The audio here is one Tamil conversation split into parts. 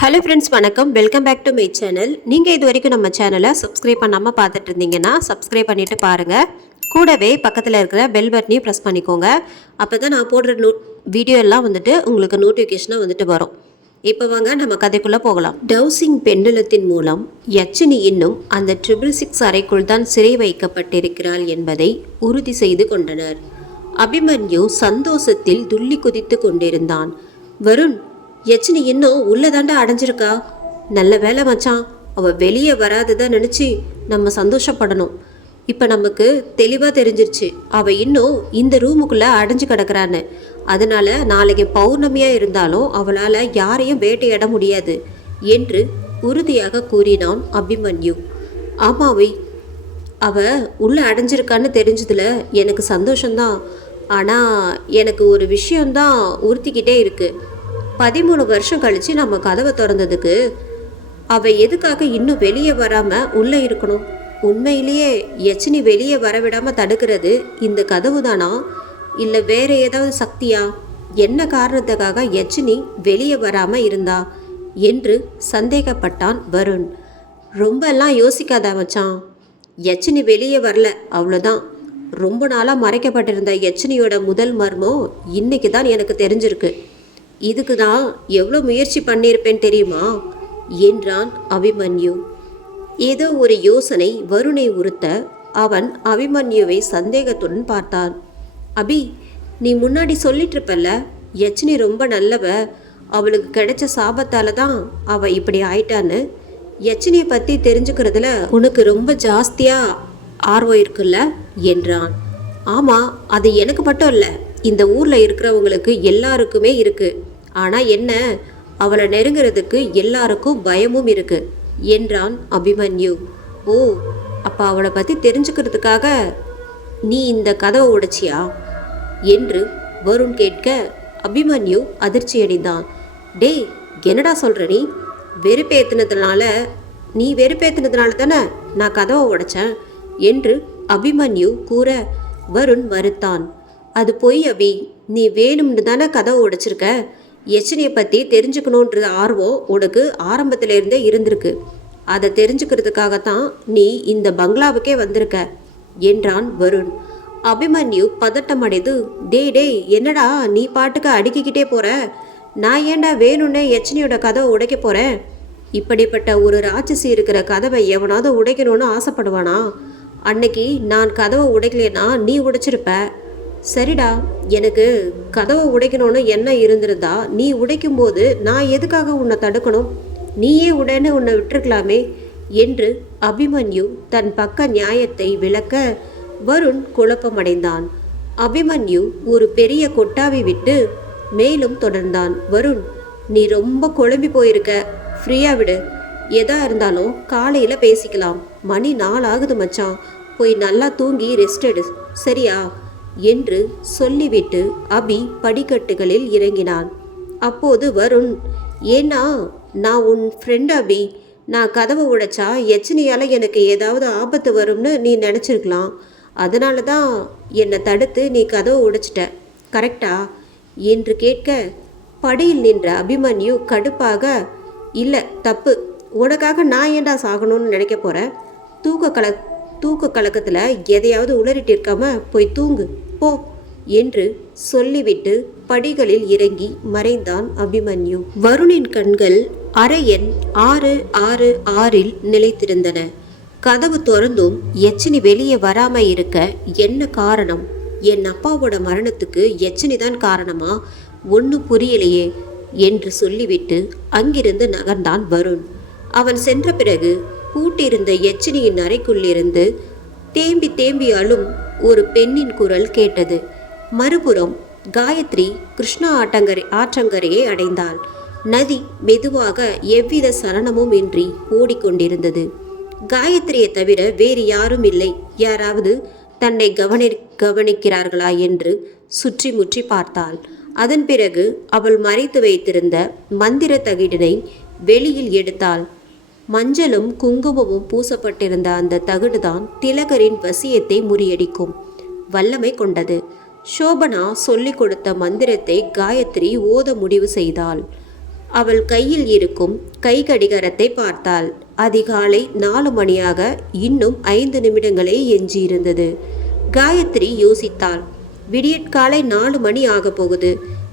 ஹலோ ஃப்ரெண்ட்ஸ் வணக்கம். Welcome back to my channel நீங்கள் இது வரைக்கும் நம்ம சேனலை சப்ஸ்கிரைப் பண்ணாமல் பார்த்துட்டு இருந்தீங்கன்னா சப்ஸ்கிரைப் பண்ணிவிட்டு பாருங்கள் கூடவே பக்கத்தில் இருக்கிற பெல் பட்டனையும் ப்ரெஸ் பண்ணிக்கோங்க. அப்போ தான் நான் போடுற நோ வீடியோ எல்லாம் வந்துட்டு உங்களுக்கு நோட்டிஃபிகேஷனாக வந்துட்டு வரும். இப்போ வாங்க நம்ம கதைக்குள்ளே போகலாம். டவுசிங் பெண்டுலத்தின் மூலம் யச்சினி இன்னும் அந்த ட்ரிபிள் சிக்ஸ் அறைக்குள் தான் சிறை வைக்கப்பட்டிருக்கிறாள் என்பதை உறுதி செய்து கொண்டனர். அபிமன்யு சந்தோஷத்தில் துள்ளி குதித்து கொண்டிருந்தான். வருண் யச்சினி இன்னும் உள்ளதாண்டா அடைஞ்சிருக்கா? நல்ல வேலை மச்சான். அவள் வெளியே வராததான் நினச்சி நம்ம சந்தோஷப்படணும். இப்போ நமக்கு தெளிவாக தெரிஞ்சிருச்சு. அவள் இன்னும் இந்த ரூமுக்குள்ளே அடைஞ்சு கிடக்கிறான்னு. அதனால் நாளைக்கு பௌர்ணமியாக இருந்தாலும் அவளால் யாரையும் வேட்டையாட முடியாது என்று உறுதியாக கூறினான் அபிமன்யு. ஆமாவை அவ உள்ளே அடைஞ்சிருக்கான்னு தெரிஞ்சதில் எனக்கு சந்தோஷம்தான். ஆனால் எனக்கு ஒரு விஷயந்தான் உறுத்திக்கிட்டே இருக்குது பதிமூணு வருஷம் கழிச்சு நம்ம கதவை திறந்ததுக்கு அவ எதுக்காக இன்னும் வெளியே வராம உள்ள இருக்கணும்? உண்மையிலேயே எச்சினி வெளியே வரவிடாம தடுக்கிறது இந்த கதவு தானா? இல்லை வேற ஏதாவது சக்தியா? என்ன காரணத்துக்காக எச்சினி வெளியே வராம இருந்தா? என்று சந்தேகப்பட்டான் வருண். ரொம்பலாம் யோசிக்காத மச்சான். எச்சினி வெளியே வரல அவ்வளோதான் ரொம்ப நாளாக மறைக்கப்பட்டிருந்த எச்சினியோட முதல் மர்மம் இன்னைக்கு தான் எனக்கு தெரிஞ்சிருக்கு. இதுக்கு தான் எவ்வளோ முயற்சி பண்ணியிருப்பேன் தெரியுமா? என்றான் அபிமன்யு. ஏதோ ஒரு யோசனை வருணை உறுத்த அவன் அபிமன்யுவை சந்தேகத்துடன் பார்த்தான். அபி நீ முன்னாடி சொல்லிட்டு இருப்பல்ல யச்சினி ரொம்ப நல்லவ அவளுக்கு கிடைச்ச சாபத்தால் தான் அவள் இப்படி ஆயிட்டான்னு. யச்சினியை பற்றி தெரிஞ்சுக்கிறதுல உனக்கு ரொம்ப ஜாஸ்தியாக ஆர்வம் இருக்குல்ல? என்றான். ஆமாம் அது எனக்கு மட்டும் இல்லை. இந்த ஊரில் இருக்கிறவங்களுக்கு எல்லாருக்குமே இருக்குது ஆனால் என்ன? அவளை நெருங்கிறதுக்கு எல்லாருக்கும் பயமும் இருக்கு என்றான் அபிமன்யு. ஓ அப்போ அவளை பற்றி தெரிஞ்சுக்கிறதுக்காக நீ இந்த கதவை உடைச்சியா? என்று வருண் கேட்க அபிமன்யு அதிர்ச்சியடைந்தான் டேய் என்னடா சொல்கிற நீ? வெறுப்பேத்தினதுனால நீ வெறுப்பேத்தினதுனால தானே நான் கதவை உடைச்சேன் என்று அபிமன்யு கூற வருண் மறுத்தான். அது பொய் அபி. நீ வேணும்னு தானே கதவை உடைச்சிருக்க? எச்சனையை பற்றி தெரிஞ்சுக்கணுன்ற ஆர்வம் உனக்கு ஆரம்பத்திலேருந்தே இருந்திருக்கு. அதை தெரிஞ்சுக்கிறதுக்காகத்தான் நீ இந்த பங்களாவுக்கே வந்திருக்க என்றான் வருண். அபிமன்யு பதட்டமடைந்து டேய் டேய் என்னடா நீ பாட்டுக்கு அடுக்கிக்கிட்டே போற? நான் ஏன்டா வேணும்னே யச்சினியோட கதவை உடைக்க போறேன் இப்படிப்பட்ட ஒரு ராட்சசி இருக்கிற கதவை எவனாவது உடைக்கணும்னு ஆசைப்படுவானா? அன்னைக்கு நான் கதவை உடைக்கலைன்னா நீ உடைச்சிருப்ப. சரிடா எனக்கு கதவை உடைக்கணும்னு என்ன இருந்திருந்தா நீ உடைக்கும்போது நான் எதுக்காக உன்னை தடுக்கணும்? நீயே உடனே உன்னை விட்டுருக்கலாமே என்று அபிமன்யு தன் பக்க நியாயத்தை விளக்க வருண் குழப்பமடைந்தான். அபிமன்யு ஒரு பெரிய கொட்டாவை விட்டு மேலும் தொடர்ந்தான். வருண் நீ ரொம்ப குழம்பி போயிருக்க. ஃப்ரீயா விடு. எதா இருந்தாலும் காலையில் பேசிக்கலாம். மணி நாலாகுது மச்சான். போய் நல்லா தூங்கி ரெஸ்ட் எடு. சரியா? என்று சொல்லிவிட்டு அபி படிக்கட்டுகளில் இறங்கினான். அப்போது வருண் ஏன்னா நான் உன் ஃப்ரெண்ட் அபி. நான் கதவை உடைச்சா எச்சனையால் எனக்கு ஏதாவது ஆபத்து வரும்னு நீ நினச்சிருக்கலாம். அதனால தான் என்னை தடுத்து நீ கதவை உடைச்சிட்ட. கரெக்டா? என்று கேட்க படியில் நின்ற அபிமன்யு கடுப்பாக இல்லை தப்பு. உனக்காக நான் ஏன்டா சாகணும்னு நினைக்க போகிறேன் தூக்க கல தூக்க கலக்கத்தில் எதையாவது உளறிட்டு இருக்காம போய் தூங்கு. போ என்று சொல்லிவிட்டு படிகளில் இறங்கி மறைந்தான் அபிமன்யு. வருணின் கண்கள் அறையன் ஆறு ஆறு ஆறில் நிலைத்திருந்தன. கதவு திறந்தும் எச்சினி வெளியே வராம இருக்க என்ன காரணம்? என் அப்பாவோட மரணத்துக்கு எச்சினி தான் காரணமா? ஒன்றும் புரியலையே என்று சொல்லிவிட்டு அங்கிருந்து நகர்ந்தான் வருண். அவன் சென்ற பிறகு பூட்டியிருந்த எச்சினியின் அறைக்குள்ளிருந்து தேம்பி தேம்பி அழும் ஒரு பெண்ணின் குரல் கேட்டது. மறுபுறம் காயத்ரி கிருஷ்ணா ஆட்டங்கரை ஆற்றங்கரையை அடைந்தாள். நதி மெதுவாக எவ்வித சலனமும் இன்றி ஓடிக்கொண்டிருந்தது. காயத்ரியை தவிர வேறு யாரும் இல்லை. யாராவது தன்னை கவனி கவனிக்கிறார்களா என்று சுற்றி முற்றி பார்த்தாள். அதன் பிறகு அவள் மறைத்து வைத்திருந்த மந்திர தகிடினை வெளியில் எடுத்தாள். மஞ்சளும் குங்குமமும் பூசப்பட்டிருந்த அந்த தகடுதான் திலகரின் வசியத்தை முறியடிக்கும். வல்லமை கொண்டது. சோபனா சொல்லிக் கொடுத்த மந்திரத்தை காயத்ரி ஓத முடிவு செய்தாள். அவள் கையில் இருக்கும் கை கடிகாரத்தை பார்த்தாள். அதிகாலை நாலு மணியாக இன்னும் ஐந்து நிமிடங்களே எஞ்சியிருந்தது. காயத்ரி யோசித்தாள். விடியற்காலை நாலு மணி ஆக போகுது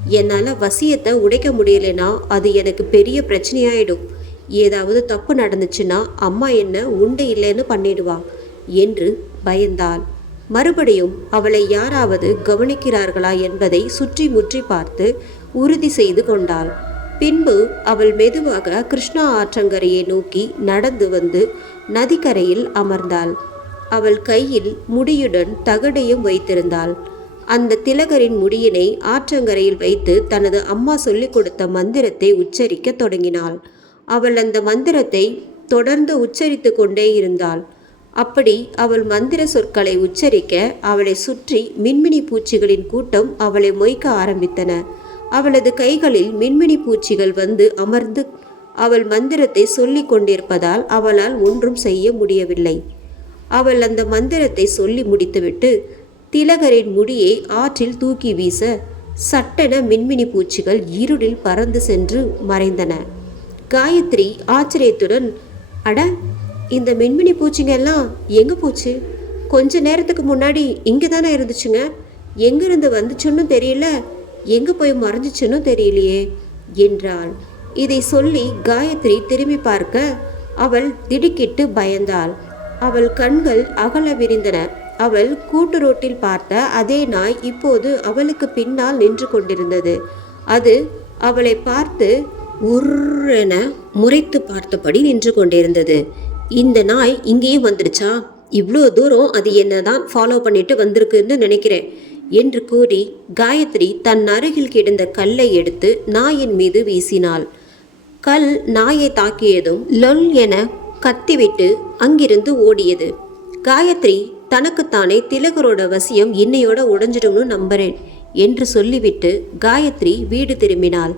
என்னால் வசியத்தை உடைக்க முடியலைன்னா அது எனக்கு பெரிய பிரச்சனையாயிடும். ஏதாவது தப்பு நடந்துச்சுன்னா அம்மா என்ன உண்டு இல்லைன்னு பண்ணிடுவா என்று பயந்தாள். மறுபடியும் அவளை யாராவது கவனிக்கிறார்களா என்பதை சுற்றி முற்றி பார்த்து உறுதி செய்து கொண்டாள். பின்பு அவள் மெதுவாக கிருஷ்ணா ஆற்றங்கரையை நோக்கி நடந்து வந்து நதிக்கரையில் அமர்ந்தாள். அவள் கையில் முடியுடன் தகடையும் வைத்திருந்தாள். அந்த திலகரின் முடியினை ஆற்றங்கரையில் வைத்து தனது அம்மா சொல்லிக் கொடுத்த மந்திரத்தை உச்சரிக்க தொடங்கினாள். அவள் அந்த மந்திரத்தை தொடர்ந்து உச்சரித்து கொண்டே இருந்தாள். அப்படி அவள் மந்திர சொற்களை உச்சரிக்க அவளை சுற்றி மின்மினி பூச்சிகளின் கூட்டம் அவளை மொய்க்க ஆரம்பித்தன. அவளது கைகளில் மின்மினி பூச்சிகள் வந்து அமர்ந்து அவள் மந்திரத்தை சொல்லிக் கொண்டிருப்பதால் அவளால் ஒன்றும் செய்ய முடியவில்லை. அவள் அந்த மந்திரத்தை சொல்லி முடித்துவிட்டு திலகரின் முடியை ஆற்றில் தூக்கி வீச சட்டென மின்மினி பூச்சிகள் இருளில் பறந்து சென்று மறைந்தன. காயத்ரி ஆச்சரியத்துடன் அட இந்த மின்மினி பூச்சிங்க எல்லாம் எங்கே போச்சு? கொஞ்ச நேரத்துக்கு முன்னாடி இங்கே தானே இருந்துச்சுங்க. எங்கேருந்து வந்துச்சுன்னு தெரியல. எங்கே போய் மறைஞ்சிச்சுன்னு தெரியலையே என்றாள். இதை சொல்லி காயத்ரி திரும்பி பார்க்க அவள் திடுக்கிட்டு பயந்தாள். அவள் கண்கள் அகல விரிந்தன. அவள் கூட்டு ரோட்டில் பார்த்த அதே நாய் இப்போது அவளுக்கு பின்னால் நின்று கொண்டிருந்தது. அது அவளை பார்த்து உருன முறைத்து பார்த்தபடி நின்று கொண்டிருந்தது. இந்த நாய் இங்கேயும் வந்துடுச்சா? இவ்வளோ தூரம் அது என்ன தான் ஃபாலோ பண்ணிட்டு வந்திருக்குன்னு நினைக்கிறேன் என்று கூறி காயத்ரி தன் அருகில் கிடந்த கல்லை எடுத்து நாயின் மீது வீசினாள். கல் நாயை தாக்கியதும் லொல் என கத்திவிட்டு அங்கிருந்து ஓடியது. காயத்ரி தனக்குத்தானே திலகரோட வசியம் இன்னையோட உடைஞ்சிடும்னு நம்புறேன் என்று சொல்லிவிட்டு காயத்ரி வீடு திரும்பினாள்.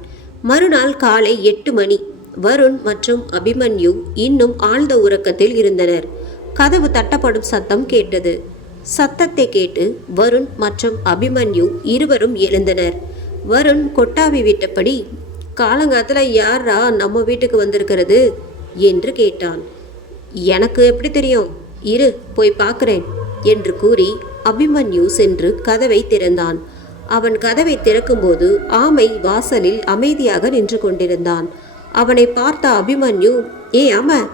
மறுநாள் காலை எட்டு மணி. வருண் மற்றும் அபிமன்யு இன்னும் ஆழ்ந்த உறக்கத்தில் இருந்தனர். கதவு தட்டப்படும் சத்தம் கேட்டது. சத்தத்தை கேட்டு வருண் மற்றும் அபிமன்யு இருவரும் எழுந்தனர். வருண் கொட்டாவி விட்டபடி காலங்காலத்தில் யாரா நம்ம வீட்டுக்கு வந்திருக்கிறது? என்று கேட்டான். எனக்கு எப்படி தெரியும்? இரு போய் பார்க்குறேன் என்று கூறி அபிமன்யு சென்று கதவை திறந்தான். அவன் கதவை திறக்கும்போது ஆமை வாசலில் அமைதியாக நின்று கொண்டிருந்தான். அவனை பார்த்த அபிமன்யு ஏ ஆமா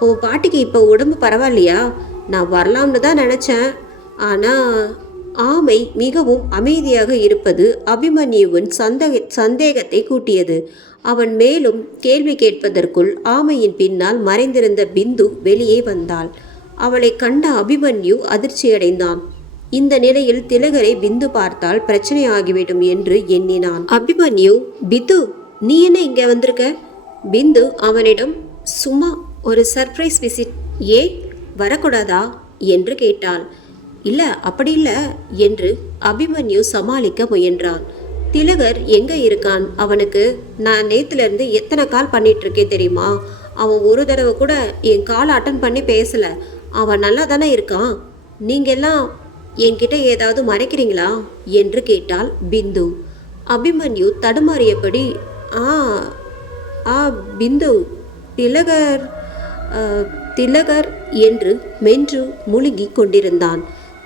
உன் பாட்டிக்கு இப்போ உடம்பு பரவாயில்லையா? நான் வரலாம்னு தான் நினச்சேன். ஆனால் ஆமை மிகவும் அமைதியாக இருப்பது அபிமன்யுவின் சந்தேக சந்தேகத்தை கூட்டியது. அவன் மேலும் கேள்வி கேட்பதற்குள் ஆமையின் பின்னால் மறைந்திருந்த பிந்து வெளியே வந்தாள். அவளை கண்ட அபிமன்யு அதிர்ச்சியடைந்தான். இந்த நிலையில் திலகரை பிந்து பார்த்தால் பிரச்சனை ஆகிவிடும் என்று எண்ணினான். அபிமன்யு பிந்து நீ என்ன இங்கே வந்திருக்க? பிந்து அவனிடம் சும்மா ஒரு சர்ப்ரைஸ் விசிட் ஏ வரக்கூடாதா? என்று கேட்டாள். இல்ல அப்படி இல்ல என்று அபிமன்யு சமாளிக்க முயன்றான். திலகர் எங்க இருக்கான்? அவனுக்கு நான் நேத்துல இருந்து எத்தனை கால் பண்ணிட்டு இருக்கேன் தெரியுமா? அவன் ஒரு தடவை கூட என் கால் அட்டன் பண்ணி பேசல. அவன் நல்லா தானே இருக்கான்? நீங்க எல்லாம் என்கிட்ட ஏதாவது மறைக்கிறீங்களா? என்று கேட்டாள் பிந்து. அபிமன்யு தடுமாறியபடி ஆ ஆ பிந்து திலகர் திலகர் என்று மென்று முழுகி கொண்டிருந்தான்.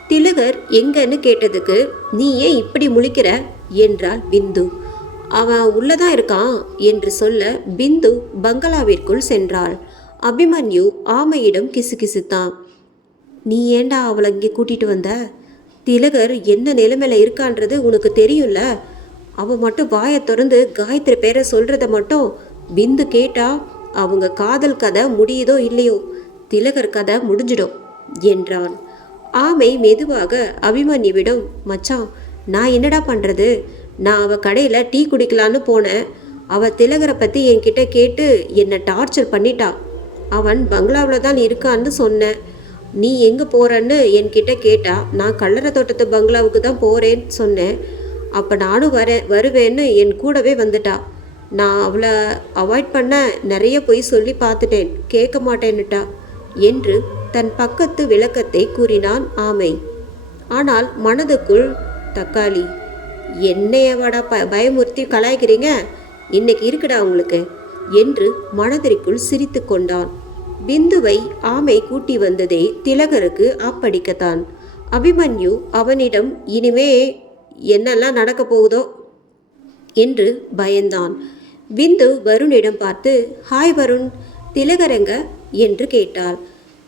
திலகர் எங்கன்னு கேட்டதுக்கு நீ ஏன் இப்படி முழிக்கிற? என்றாள் பிந்து. அவன் உள்ளதான் இருக்கான் என்று சொல்ல பிந்து பங்களாவிற்குள் சென்றாள். அபிமன்யு ஆமையிடம் கிசுகிசுத்தான். நீ ஏன்டா அவளை இங்கே கூட்டிட்டு வந்த? திலகர் என்ன நிலைமையில இருக்கான்றது உனக்கு தெரியும்ல? அவன் மட்டும் வாயை திறந்து காயத்ரி பேரை சொல்றத மட்டும் பிந்து கேட்டா அவங்க காதல் கதை முடியுதோ இல்லையோ? திலகர் கதை முடிஞ்சிடும் என்றான். ஆமை மெதுவாக அபிமன்யுவிடம் மச்சான் நான் என்னடா பண்றது? நான் அவ கடையில டீ குடிக்கலான்னு போனேன். அவ திலகரை பத்தி என்கிட்ட கேட்டு என்னை டார்ச்சர் பண்ணிட்டா. அவன் பங்களாவில் தான் இருக்கான்னு சொன்னேன். நீ எங்கே போகிறன்னு என்கிட்ட கேட்டா நான் கல்லறை தோட்டத்து பங்களாவுக்கு தான் போகிறேன்னு சொன்னேன். அப்போ நானும் வரேன் வருவேன்னு என் கூடவே வந்துட்டா. நான் அவளை அவாய்ட் பண்ண நிறைய போய் சொல்லி பார்த்துட்டேன். கேட்க மாட்டேன்னுட்டா. என்று தன் பக்கத்து விளக்கத்தை கூறினான் ஆமை. ஆனால் மனதுக்குள் தக்காளி என்னையவடா ப பயமுறுத்தி கலாய்க்கிறீங்க? இன்னைக்கு இருக்குடா உங்களுக்கு? என்று மனதிற்குள் சிரித்து கொண்டான். பிந்துவை ஆமை கூட்டி வந்ததே திலகருக்கு அப்படிக்கத்தான் அபிமன்யு அவனிடம் இனிமே என்னெல்லாம் நடக்க போகுதோ? என்று பயந்தான். பிந்து வருணிடம் பார்த்து ஹாய் வருண் திலகரங்க என்று கேட்டாள்.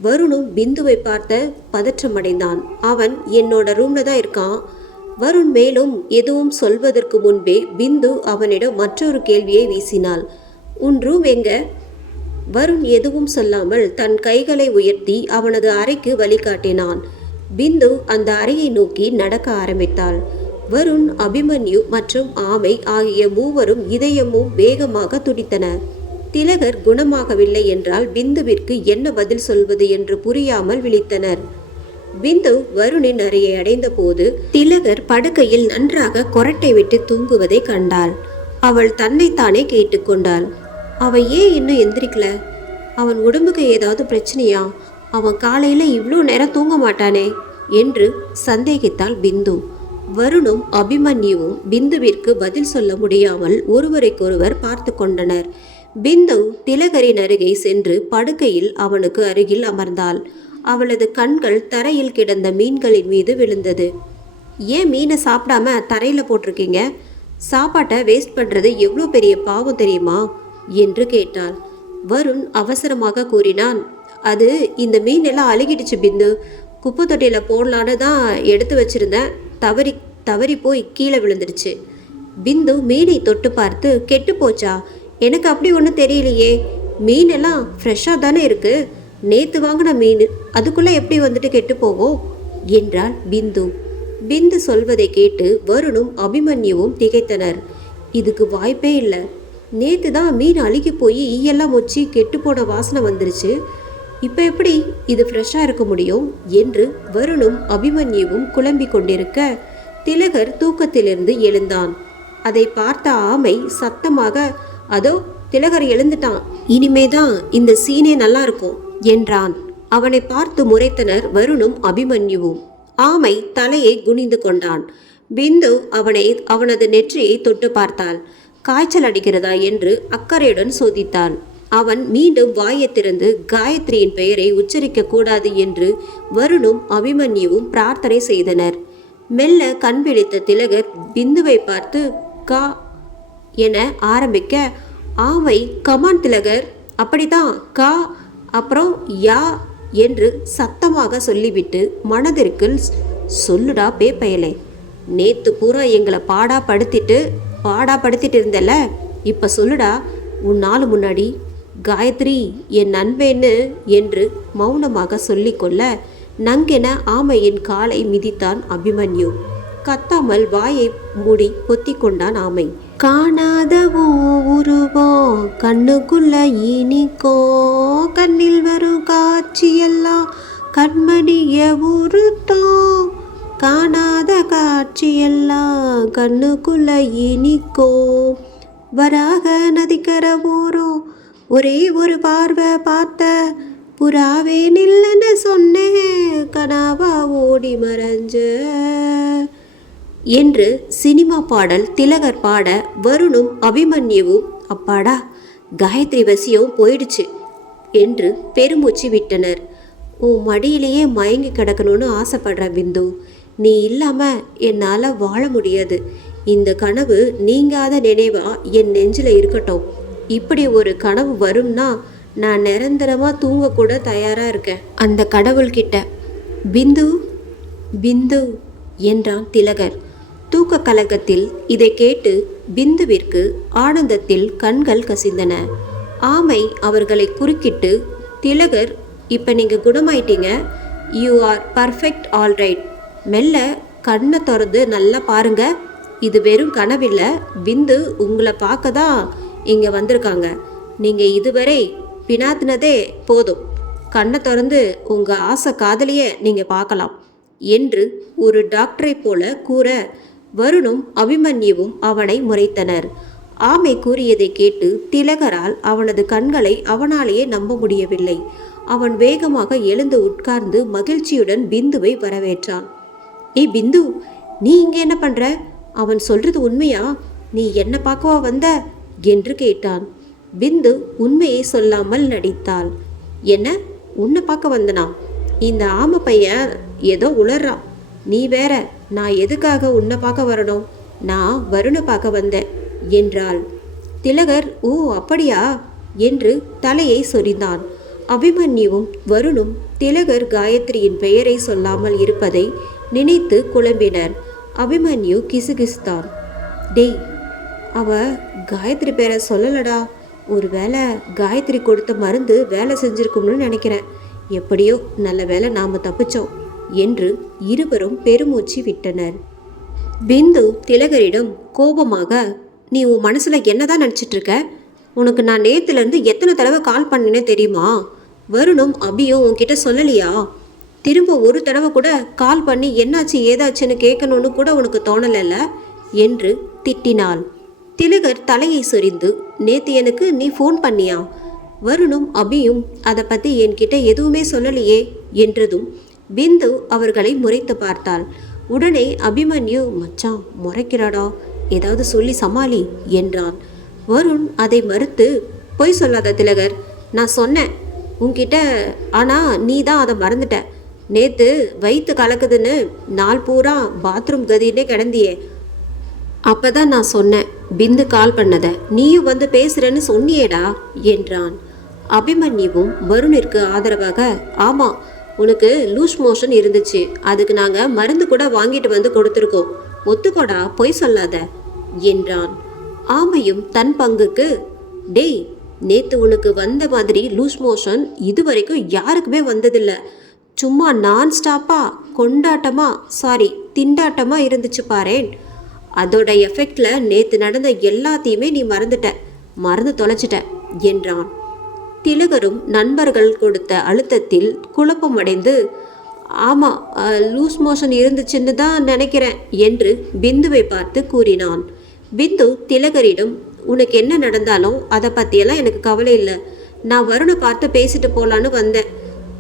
வருணும் பிந்துவை பார்த்த பதற்றமடைந்தான். அவன் என்னோட ரூம்ல தான் இருக்கான். வருண் மேலும் எதுவும் சொல்வதற்கு முன்பே பிந்து அவனிடம் மற்றொரு கேள்வியை வீசினாள். உன் ரூம் எங்க? வருண் எதுவும் சொல்லாமல் தன் கைகளை உயர்த்தி அவனது அறைக்கு வழிகாட்டினான். பிந்து அந்த அறையை நோக்கி நடக்க ஆரம்பித்தாள். வருண் அபிமன்யு மற்றும் ஆமை ஆகிய மூவரும் இதயமும் வேகமாக துடித்தன. திலகர் குணமாகவில்லை என்றால் பிந்துவிற்கு என்ன பதில் சொல்வது என்று புரியாமல் விழித்தனர். பிந்து வருணின் அறையை அடைந்தபோது திலகர் படுக்கையில் நன்றாக கொரட்டை விட்டு தூங்குவதை கண்டாள். அவள் தன்னைத்தானே கேட்டுக்கொண்டாள் அவன் ஏன் இன்னும் எந்திரிக்கல? அவன் உடம்புக்கு ஏதாவது பிரச்சனையா? அவன் காலையில் இவ்வளோ நேரம் தூங்க மாட்டானே? என்று சந்தேகித்தாள் பிந்து. வருணும் அபிமன்யுவும் பிந்துவிற்கு பதில் சொல்ல முடியாமல் ஒருவரைக்கொருவர் பார்த்து கொண்டனர். பிந்து திலகரின் அருகே சென்று படுக்கையில் அவனுக்கு அருகில் அமர்ந்தாள். அவளது கண்கள் தரையில் கிடந்த மீன்களின் மீது விழுந்தது. ஏன் மீனை சாப்பிடாம தரையில் போட்டிருக்கீங்க? சாப்பாட்டை வேஸ்ட் பண்ணுறது எவ்வளோ பெரிய பாவம் தெரியுமா? என்று கேட்டாள். வருண் அவசரமாக கூறினான் அது இந்த மீன் எல்லாம் அழுகிடுச்சு பிந்து. குப்பை தொட்டியில் போடலான்னு தான் எடுத்து வச்சிருந்தேன். தவறி தவறி போய் கீழே விழுந்துடுச்சு. பிந்து மீனை தொட்டு பார்த்து கெட்டு போச்சா? எனக்கு அப்படி ஒன்றும் தெரியலையே. மீனெல்லாம் ஃப்ரெஷ்ஷாக தானே இருக்குது நேற்று வாங்கின மீன் அதுக்குள்ளே எப்படி வந்துட்டு கெட்டு போகும்? என்றாள் பிந்து. பிந்து சொல்வதை கேட்டு வருணும் அபிமன்யுவும் திகைத்தனர். இதுக்கு வாய்ப்பே இல்லை. நேற்று தான் மீன் அழுகி போய் ஈயெல்லாம் மொச்சி கெட்டு போன வாசனை வந்துருச்சு. இப்போ எப்படி இது ஃப்ரெஷ்ஷாக இருக்க முடியும் என்று வருணும் அபிமன்யுவும் குழம்பிக் கொண்டிருக்க திலகர் தூக்கத்திலிருந்து எழுந்தான். அதை பார்த்த ஆமை சத்தமாக அதோ திலகர் எழுந்துட்டான். இனிமேதான் இந்த சீனே நல்லா இருக்கும் என்றான். அவனை பார்த்து முறைத்தனர் வருணும் அபிமன்யுவும். ஆமை தலையை குனிந்து கொண்டான். பிந்து அவனை அவனது நெற்றியை தொட்டு பார்த்தாள். காய்ச்சல் அடிக்கிறதா என்று அக்கறையுடன் சோதித்தான். அவன் மீண்டும் வாயை திறந்து காயத்ரியின் பெயரை உச்சரிக்க கூடாது என்று வருணும் அபிமன்யுவும் பிரார்த்தனை செய்தனர். மெல்ல கண் விழித்த திலகர் பிந்துவை பார்த்து கா என ஆரம்பிக்க ஆமை கமான் திலகர். அப்படிதான் கா அப்புறம் யா என்று சத்தமாக சொல்லிவிட்டு மனதிற்குள் சொல்லுடா பேப்பயலே. நேத்து பூரா எங்களை பாடா படுத்திட்டு பாடா படுத்திட்டு இருந்தல இப்போ சொல்லுடா உன் நாள் முன்னாடி காயத்ரி என் நண்பேன்னு என்று மௌனமாக சொல்லிக்கொள்ள நங்கென ஆமையின் காலை மிதித்தான் அபிமன்யு. கத்தாமல் வாயை மூடி பொத்தி கொண்டான் ஆமை. காணாத உருவோ கண்ணுக்குள்ள இனிக்கோ கண்ணில் வரும் காட்சியெல்லாம் கண்மணிய உருத்தோ காணாத காட்சியெல்லாம் கண்ணுக்குள்ள இனிக்கோ. வராக நதிக்கர ஊரோ ஒரே ஒரு பார்வை பார்த்த புறாவே நில்லன்னு சொன்னேன் கனாவா ஓடி மறைஞ்ச. என்று சினிமா பாடல் திலகர் பாட வருணும் அபிமன்யுவும் அப்பாடா காயத்ரி வசியம் போயிடுச்சு என்று பெருமூச்சு விட்டனர். உன் மடியிலேயே மயங்கி கிடக்கணும்னு ஆசைப்படுற பிந்து நீ இல்லாம என்னால் வாழ முடியாது. இந்த கனவு நீங்காத நினைவா என் நெஞ்சில் இருக்கட்டும். இப்படி ஒரு கனவு வரும்னா நான் நிரந்தரமா தூங்க கூட தயாரா இருக்கேன். அந்த கடவுள்கிட்ட பிந்து பிந்து என்றான் திலகர். தூக்க கலகத்தில் இதை கேட்டு பிந்துவிற்கு ஆனந்தத்தில் கண்கள் கசிந்தன. ஆமை அவர்களை குறுக்கிட்டு திலகர் இப்போ நீங்கள் குணமாயிட்டீங்க. You are perfect alright. மெல்ல கண்ணை திறந்து நல்லா பாருங்க. இது வெறும் கனவில்ல. விந்து உங்களை பார்க்க தான் இங்கே வந்திருக்காங்க. நீங்கள் இதுவரை பினாத்தினதே போதும். கண்ணை திறந்து உங்கள் ஆசை காதலிய நீங்கள் பார்க்கலாம் என்று ஒரு டாக்டரைப் போல கூற வருணும் அபிமன்யுவும் அவனை முறைத்தனர். ஆமை கூறியதை கேட்டு திலகரால் அவனது கண்களை அவனாலேயே நம்ப முடியவில்லை. அவன் வேகமாக எழுந்து உட்கார்ந்து மகிழ்ச்சியுடன் பிந்துவை வரவேற்றான். ஏய் பிந்து நீ இங்கே என்ன பண்ற? அவன் சொல்றது உண்மையா? நீ என்ன பார்க்கவா வந்த? என்று கேட்டான். பிந்து உண்மையை சொல்லாமல் நடித்தாள். என்ன? உன்னை பார்க்க வந்தனா? இந்த ஆம பையன் ஏதோ உளறான். நீ வேற நான் எதுக்காக உன்னை பார்க்க வரணும்? நான் வருணை பார்க்க வந்தேன் என்றாள். திலகர் ஓ அப்படியா? என்று தலையை சொரிந்தான் அபிமன்யுவும் வருணும் திலகர் காயத்ரியின் பெயரை சொல்லாமல் இருப்பதை நினைத்து குழம்பினர். அபிமன்யு கிசுகிசுத்தான். டேய் அவ காயத்ரி பேரை சொல்லலடா. ஒருவேளை காயத்ரி கொடுத்த மருந்து வேலை செஞ்சிருக்கும்னு நினைக்கிறேன். எப்படியோ நல்ல வேலை நாம் தப்பிச்சோம் என்று இருவரும் பெருமூச்சு விட்டனர். பிந்து திலகரிடம் கோபமாக நீ உன் மனசில் என்னதான் நினச்சிட்டு இருக்க உனக்கு நான் நேத்துலேருந்து எத்தனை தடவை கால் பண்ணினே தெரியுமா? வருணும் அபியும் உன்கிட்ட சொல்லலையா? திரும்ப ஒரு தடவை கூட கால் பண்ணி என்னாச்சு ஏதாச்சுன்னு கேட்கணும்னு கூட உனக்கு தோணலைல்ல? என்று திட்டினாள். திலகர் தலையை சொரிந்து நேத்து எனக்கு நீ ஃபோன் பண்ணியா? வருணும் அபியும் அதை பற்றி என்கிட்ட எதுவுமே சொல்லலையே? என்றதும் பிந்து அவர்களை முறைத்து பார்த்தாள். உடனே அபிமன்யு மச்சான் முறைக்கிறாடா? ஏதாவது சொல்லி சமாளி? என்றான். வருண் அதை மறுத்து பொய் சொல்லாத திலகர் நான் சொன்னேன். உன்கிட்ட ஆனால் நீ தான் அதை மறந்துட்ட. நேத்து வயிற்று கலக்குதுன்னு நாள் பூரா பாத்ரூம் கதின்னே கிடந்தியே. அப்பதான் நான் சொன்னேன் பிந்து கால் பண்ணத. நீயும் வந்து பேசுறேன்னு சொன்னியேடா என்றான். அபிமன்யுவும் வருணிற்கு ஆதரவாக ஆமா உனக்கு லூஸ் மோஷன் இருந்துச்சு. அதுக்கு நாங்க மருந்து கூட வாங்கிட்டு வந்து கொடுத்துருக்கோம். ஒத்துக்கோடா பொய் சொல்லாத என்றான். ஆமையும் தன் பங்குக்கு டேய் நேத்து உனக்கு வந்த மாதிரி லூஸ் மோஷன் இதுவரைக்கும் யாருக்குமே வந்ததில்லை. சும்மா நான் ஸ்டாப்பாக கொண்டாட்டமா சாரி திண்டாட்டமாக இருந்துச்சு பாரேன். அதோட எஃபெக்டில் நேற்று நடந்த எல்லாத்தையுமே நீ மறந்துட்ட மறந்து தொலைச்சிட்ட என்றான். திலகரும் நண்பர்கள் கொடுத்த அழுத்தத்தில் குழப்பமடைந்து ஆமாம் லூஸ் மோஷன் இருந்துச்சுன்னு தான் நினைக்கிறேன் என்று பிந்துவை பார்த்து கூறினான். பிந்து திலகரிடம் உனக்கு என்ன நடந்தாலும் அதை பற்றியெல்லாம் எனக்கு கவலை இல்லை. நான் வருணை பார்த்து பேசிட்டு போகலான்னு வந்தேன்.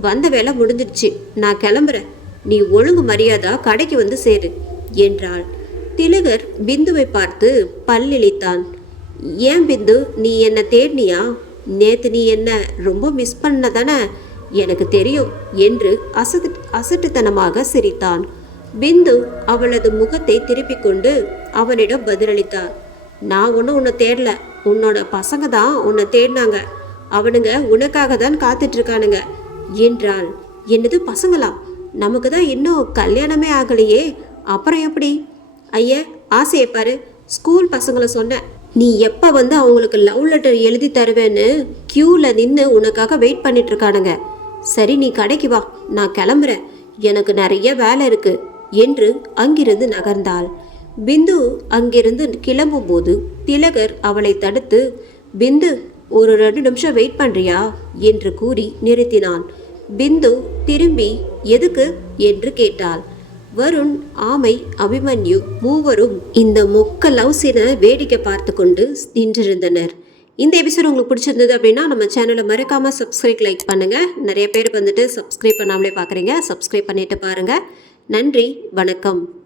வந்த வேலை முடிஞ்சிடுச்சு. நான் கிளம்புறேன். நீ ஒழுங்கு மரியாதா கடைக்கு வந்து சேரு என்றாள். திலகர் பிந்துவை பார்த்து பல்லிழித்தான். ஏன் பிந்து நீ என்ன தேடினியா? நேத்து நீ என்ன ரொம்ப மிஸ் பண்ண தானே எனக்கு தெரியும் என்று அசட்டு அசட்டுத்தனமாக சிரித்தான். பிந்து அவளது முகத்தை திருப்பிக் கொண்டு அவனிடம் பதிலளித்தார். நான் ஒன்றும் உன்னை தேடல. உன்னோட பசங்க தான் உன்னை தேடினாங்க. அவனுங்க உனக்காக தான் காத்துட்ருக்கானுங்க இருக்கானுங்க. என்றாள். என்னது பசங்களா? நமக்கு தான் இன்னும் கல்யாணமே ஆகலையே. அப்புறம் எப்படி? ஐய ஆசையை பாரு. ஸ்கூல் பசங்களை சொன்னேன் நீ எப்போ வந்து அவங்களுக்கு லவ் லெட்டர் எழுதி தருவேன்னு க்யூவில் நின்று உனக்காக வெயிட் பண்ணிட்டு இருக்கானுங்க. சரி நீ கடைக்கு வா. நான் கிளம்புறேன். எனக்கு நிறைய வேலை இருக்கு என்று அங்கிருந்து நகர்ந்தாள். பிந்து அங்கிருந்து கிளம்பும்போது திலகர் அவளை தடுத்து பிந்து ஒரு ரெண்டு நிமிஷம் வெயிட் பண்றியா? என்று கூறி நிறுத்தினான். பிந்து திரும்பி எதுக்கு? என்று கேட்டாள். வருண் ஆமை அபிமன்யு மூவரும் இந்த மொக்க லவ் சீனை வேடிக்கை பார்த்து கொண்டு நின்றிருந்தனர். இந்த எபிசோட் உங்களுக்கு பிடிச்சிருந்தது அப்படின்னா நம்ம சேனலை மறக்காமல் சப்ஸ்கிரைப் லைக் பண்ணுங்க. நிறைய பேர் வந்துட்டு சப்ஸ்கிரைப் பண்ணாமலே பார்க்குறீங்க சப்ஸ்கிரைப் பண்ணிட்டு பாருங்க. நன்றி வணக்கம்.